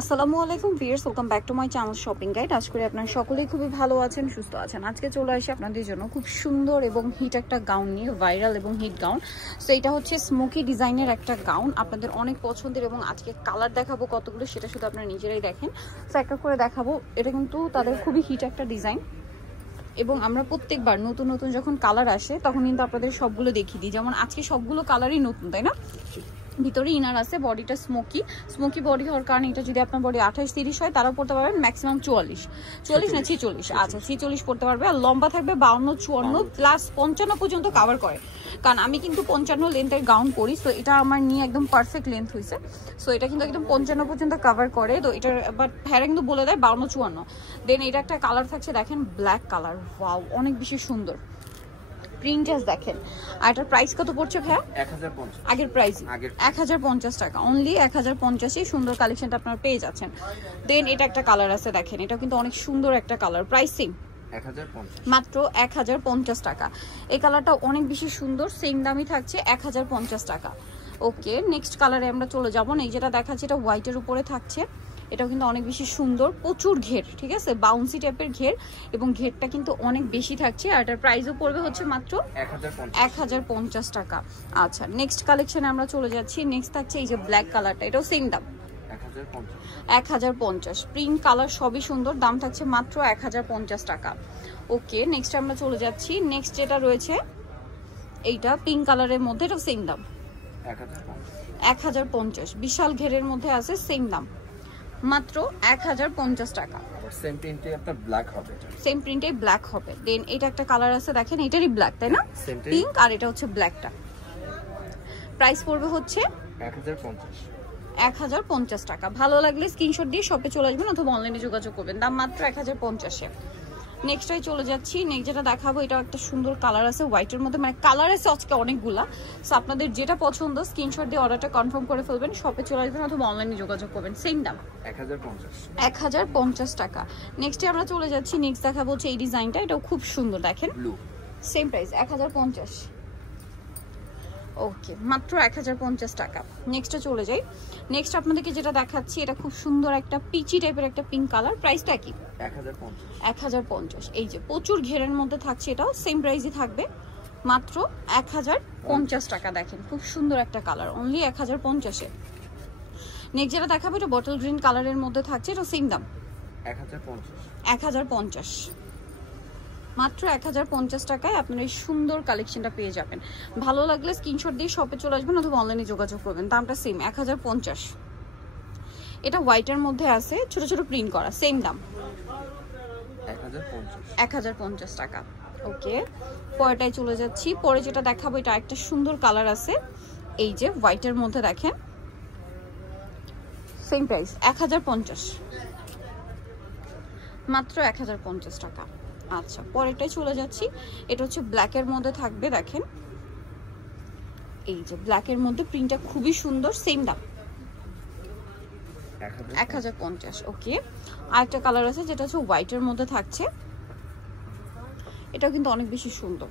আসসালামু আলাইকুম viewers, welcome back to my channel shopping guide. আশা করি আপনারা সকলেই খুবই ভালো আছেন, সুস্থ আছেন। আজকে চলে আসি আপনাদের জন্য খুব সুন্দর এবং হিট একটা গাউন নিয়ে, ভাইরাল এবং হিট গাউন। সো এটা হচ্ছে স্মোকি ডিজাইনের একটা গাউন, আপনাদের অনেক পছন্দের, এবং আজকে কালার দেখাবো কতগুলো সেটা শুধু আপনারা নিজেরাই দেখেন। সো একটা করে দেখাবো। এটা কিন্তু তাদের খুবই হিট একটা ডিজাইন, এবং আমরা প্রত্যেকবার নতুন নতুন যখন কালার আসে তখন কিন্তু আপনাদের সবগুলো দেখিয়ে দিই। যেমন আজকে সবগুলো কালারই নতুন, তাই না? ভিতরে ইনার আছে, বডিটা স্মোকি বডি হওয়ার কারণে এটা যদি আপনার বডি 28-30 হয় তারাও পড়তে পারবেন, ম্যাক্সিমাম 44 না 46, আচ্ছা 46 পড়তে পারবে। আর লম্বা থাকবে 52-54 প্লাস 55 পর্যন্ত কভার করে, কারণ আমি কিন্তু 55 লেন্থের গাউন পরি। সো এটা আমার নিয়ে একদম পারফেক্ট লেন্থ হয়েছে। সো এটা কিন্তু একদম 55 পর্যন্ত কভার করে। তো এটার বাট হ্যাঁ কিন্তু বলে দেয় 52-54। দেন এটা একটা কালার থাকছে, দেখেন ব্ল্যাক কালার, ওয়াও অনেক বেশি সুন্দর প্রিন্টেস দেখেন। আর এটার প্রাইস কত পড়ছে ভাইয়া? 1050। আগের প্রাইস 1050 টাকা, অনলি 1050-এ সুন্দর কালেকশনটা আপনারা পেয়ে যাচ্ছেন। দেন এটা একটা কালার আছে, দেখেন এটা কিন্তু অনেক সুন্দর একটা কালার, প্রাইস সেম 1050, মাত্র 1050 টাকা। এই কালারটা অনেক বেশি সুন্দর, সেম দামই থাকছে 1050 টাকা। ওকে, নেক্সট কালারে আমরা চলে যাব। এই যেটা দেখাচ্ছি এটা হোয়াইটের উপরে থাকছে, এটাও কিন্তু অনেক বেশি সুন্দর, প্রচুর ঘের, ঠিক আছে, বাউন্সি টাইপের ঘের, এবং ঘেরটা কিন্তু অনেক বেশি থাকছে। আর এটার প্রাইসও পড়বে হচ্ছে মাত্র 1050 টাকা। আচ্ছা, নেক্সট কালেকশনে আমরা চলে যাচ্ছি। নেক্সট থাকছে এই যে ব্ল্যাক কালারটা, এটাও সেম দাম 1050। প্রিন্ট কালার সবই সুন্দর, দাম থাকছে মাত্র 1050 টাকা। ওকে, নেক্সট আমরা চলে যাচ্ছি। নেক্সট যেটা রয়েছে এইটা পিঙ্ক কালারের মধ্যে, এটাও সেম দাম 1050। বিশাল ঘেরের মধ্যে আছে, সেম দাম মাত্র 1050 টাকা। সেম প্রিন্টে আপনার ব্ল্যাক হবে, সেম প্রিন্টে ব্ল্যাক হবে। দেন এটা একটা কালার আছে, দেখেন এটারই ব্ল্যাক, তাই না? পিঙ্ক, আর এটা হচ্ছে ব্ল্যাকটা। প্রাইস পড়বে হচ্ছে 1050 টাকা। ভালো লাগলে স্ক্রিনশট দিয়ে শপে চলে আসবেন অথবা অনলাইনে যোগাযোগ করবেন, দাম মাত্র 1050-এ। নেক্সটে চলে যাচ্ছি। নেক্সট যেটা দেখাবো এটা একটা সুন্দর কালার আছে হোয়াইটের মধ্যে, মানে কালার আছে আজকে অনেকগুলা। সো আপনাদের যেটা পছন্দ স্ক্রিনশট দিয়ে অর্ডারটা কনফার্ম করে ফেলবেন, শপে চলে আসবেন অথবা অনলাইনে যোগাযোগ করবেন, সেম দাম 1050 টাকা। নেক্সটে আমরা চলে যাচ্ছি। নেক্সট দেখাবো হচ্ছে এই ডিজাইনটা, এটাও খুব সুন্দর, দেখেন সেম প্রাইস 1050। ওকে, মাত্র 1050 টাকা। নেক্সটে চলে যাই। নেক্সট আপনাদেরকে যেটা দেখাচ্ছি এটা খুব সুন্দর একটা পিচি টাইপের একটা পিঙ্ক কালার, প্রাইসটা কি? 1050। এই যে প্রচুর ঘেরের মধ্যে থাকছে, এটাও সেম প্রাইসই থাকবে, মাত্র 1050 টাকা। দেখেন খুব সুন্দর একটা কালার, অনলি 1050-এ। নেক্সট যেটা দেখাবো এটা বটল গ্রিন কালারের মধ্যে থাকছে, এটা সেম দাম 1050। মাত্র 1050 টাকায় আপনারা এই সুন্দর কালেকশনটা পেয়ে যাবেন। ভালো লাগলে স্ক্রিনশট দিয়ে শপে চলে আসবেন অথবা অনলাইনে যোগাযোগ করবেন, দামটা সেম 1050। এটা হোয়াইটের মধ্যে আছে, ছোট ছোট প্রিন্ট করা, সেম দাম 1050 টাকা। ওকে, পরেরটায় চলে যাচ্ছি। পরে যেটা দেখাবো এটা একটা সুন্দর কালার আছে, এই যে হোয়াইটের মধ্যে, দেখেন সেম প্রাইস 1050, মাত্র 1050 টাকা। আচ্ছা, পরেরটাই চলে যাচ্ছি। এটা হচ্ছে ব্ল্যাকের মধ্যে থাকবে, দেখেন এই যে ব্ল্যাকের মধ্যে প্রিন্টটা খুবই সুন্দর, সেম দাম 1050। ওকে, আরেকটা কালার আছে যেটা হচ্ছে হোয়াইটের মধ্যে থাকছে, এটাও কিন্তু অনেক বেশি সুন্দর,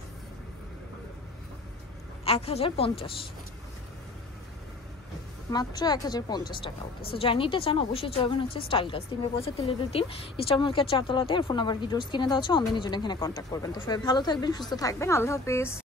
1050, মাত্র 1050 টাকা। ওকে, সো যারা নিতে চান অবশ্যই চলবেন হচ্ছে স্টাইল গাছ 3/3 ইস্টার মার্কেট 4 তলাতে। ফোন নাম্বার ভিডিওর স্ক্রিনে দেওয়া আছে, অনলাইনের জন্য এখানে কন্ট্যাক্ট করবেন। তো সবাই ভালো থাকবেন, সুস্থ থাকবেন, আল্লাহ হাফেজ।